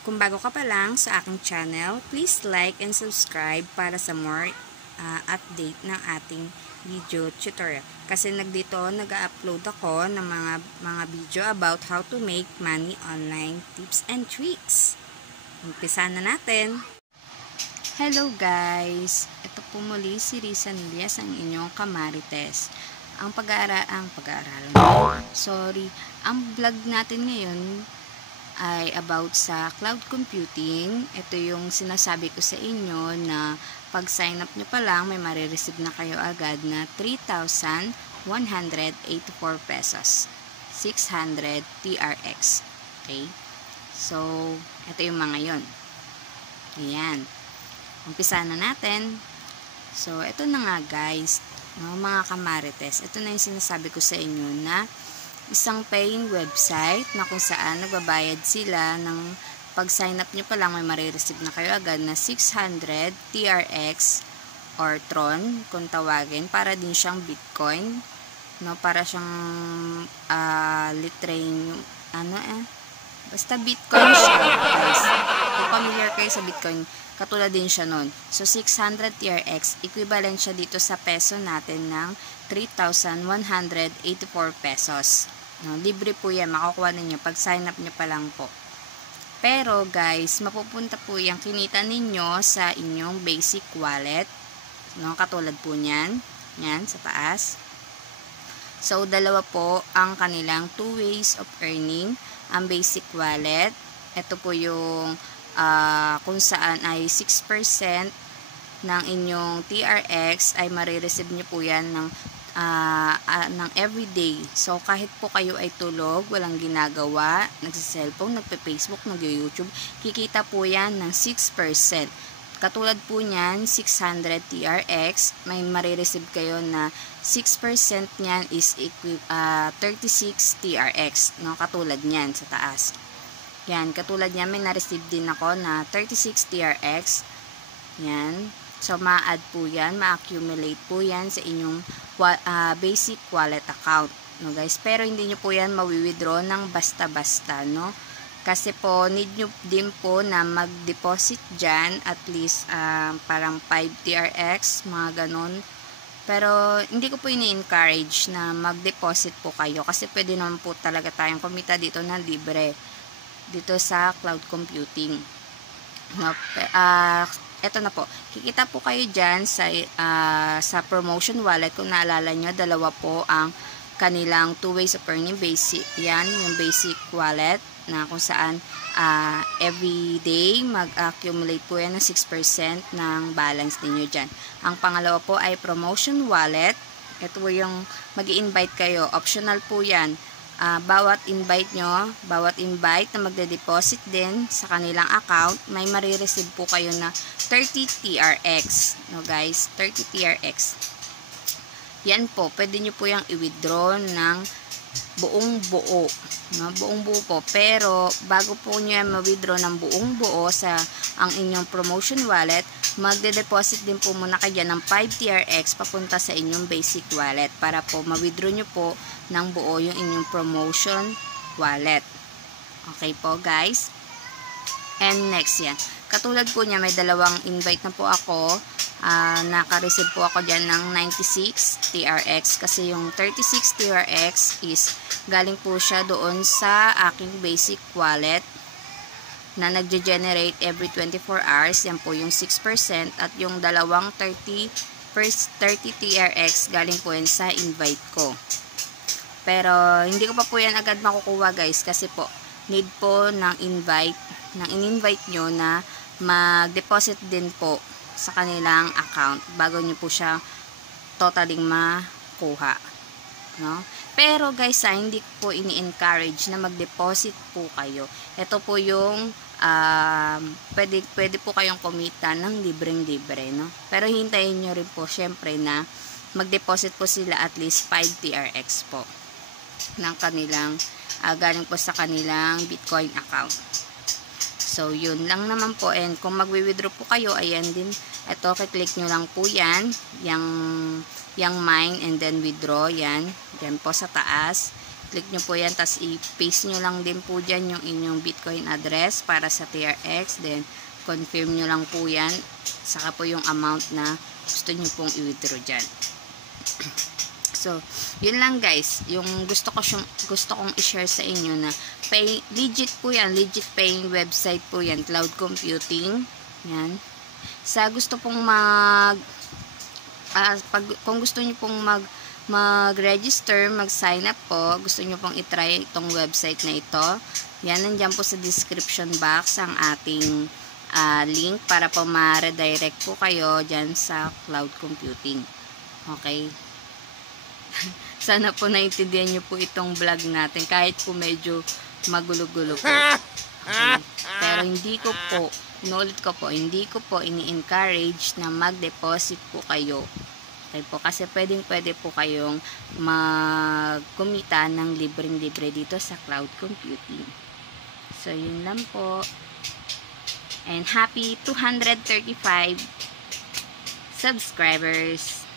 Kung bago ka pa lang sa aking channel, please like and subscribe para sa more update ng ating video tutorial. Kasi nag-upload ako ng mga video about how to make money online tips and tricks. Umpisa na natin! Hello guys! Ito po muli si Risa Nilias, ang inyong kamarites. Ang vlog natin ngayon ay about sa cloud computing. Ito yung sinasabi ko sa inyo na pag sign up nyo pa lang, may marireceive na kayo agad na 3,184 pesos. 600 TRX. Okay? So, ito yung mga yon. Ayan. Umpisa na natin. So, ito na nga guys, mga kamarites. Ito na yung sinasabi ko sa inyo na isang paying website na kung saan nagbabayad sila ng pag sign up nyo pa lang, may marireceive na kayo agad na 600 TRX or Tron kung tawagin. Para din siyang Bitcoin, no? Para siyang litrain, basta Bitcoin siya guys. Kung familiar kayo sa Bitcoin, katulad din siya nun. So 600 TRX equivalent siya dito sa peso natin ng 3,184 pesos. No, libre po yan, makukuha ninyo pag sign up nyo pa lang po. Pero guys, mapupunta po yung kinita ninyo sa inyong basic wallet. No, katulad po niyan. Yan, sa taas. So, dalawa po ang kanilang two ways of earning. Ang basic wallet, ito po yung kung saan ay 6% ng inyong TRX ay marireceive nyo po yan ng everyday. So, kahit po kayo ay tulog, walang ginagawa, nagsiselfone, nagpe-Facebook, nag-YouTube, kikita po yan ng 6%. Katulad po niyan, 600 TRX, may marireceive kayo na 6% niyan is 36 TRX. No? Katulad niyan sa taas. Yan, katulad niyan, may na-receive din ako na 36 TRX. Yan. So, ma-add po yan, ma-accumulate po yan sa inyong basic wallet account. No, guys? Pero hindi nyo po yan mawi-withdraw ng basta-basta, no? Kasi po, need nyo din po na mag-deposit dyan, at least parang 5 TRX, mga ganon. Pero, hindi ko po ini-encourage na mag-deposit po kayo. Kasi pwede naman po talaga tayong kumita dito na libre. Dito sa cloud computing. No, eto na po, kikita po kayo dyan sa promotion wallet. Kung naalala nyo, dalawa po ang kanilang two ways of earning. Basic, yan, yung basic wallet na kung saan every day mag-accumulate po yan ng 6% ng balance ninyo dyan. Ang pangalawa po ay promotion wallet. Ito po yung mag-i-invite kayo, optional po yan. Bawat invite na magde-deposit din sa kanilang account, may marireceive po kayo na 30 TRX. No guys, 30 TRX. Yan po, pwede nyo po yung i-withdraw ng buong buo. No, buong buo po. Pero, bago po nyo yan ma-withdraw ng buong buo sa ang inyong promotion wallet, magde-deposit din po muna kayo ng 5 TRX papunta sa inyong basic wallet para po ma-withdraw nyo po ng buo yung inyong promotion wallet. Okay po guys? And next yan. Katulad po niya, may dalawang invite na po ako. Naka-receive po ako dyan ng 96 TRX kasi yung 36 TRX is galing po siya doon sa aking basic wallet na nagge-generate every 24 hours. Yan po yung 6% at yung dalawang 30 TRX galing po yan sa invite ko. Pero hindi ko pa po yan agad makukuha guys kasi po need po ng in-invite nyo na mag-deposit din po sa kanilang account bago nyo po siya totaling makuha. No? Pero guys, hindi po ini-encourage na mag-deposit po kayo. Ito po yung pwede po kayong kumita ng libreng-libre. No? Pero hintayin nyo rin po syempre na mag-deposit po sila at least 5 TRX po ng kanilang galing po sa kanilang Bitcoin account. So, yun lang naman po. And kung magwi-withdraw po kayo, ayan din. Ito, kiklik nyo lang po yan. Yung yung mine and then withdraw. Yan. Yan po sa taas. Click nyo po yan. Tapos i-paste nyo lang din po dyan yung inyong Bitcoin address para sa TRX. Then confirm nyo lang po yan. Saka po yung amount na gusto nyo pong i-withdraw dyan. So, yun lang guys. Yung gusto kong i-share sa inyo na legit po yan. Legit paying website po yan. Cloud computing. Yan. Sa gusto pong kung gusto nyo pong mag-register, mag-sign up po, gusto nyo pong itry itong website na ito. Yan, nandyan po sa description box ang ating link para po ma-redirect po kayo dyan sa cloud computing. Okay. Sana po naintindihan nyo po itong vlog natin kahit po medyo magulo-gulo po. Okay. Pero inuulit ko po, hindi ko po ini-encourage na mag-deposit po kayo. Okay po, kasi pwede po kayong magkumita ng libreng-libre dito sa cloud computing. So, yun lang po. And happy 235 subscribers.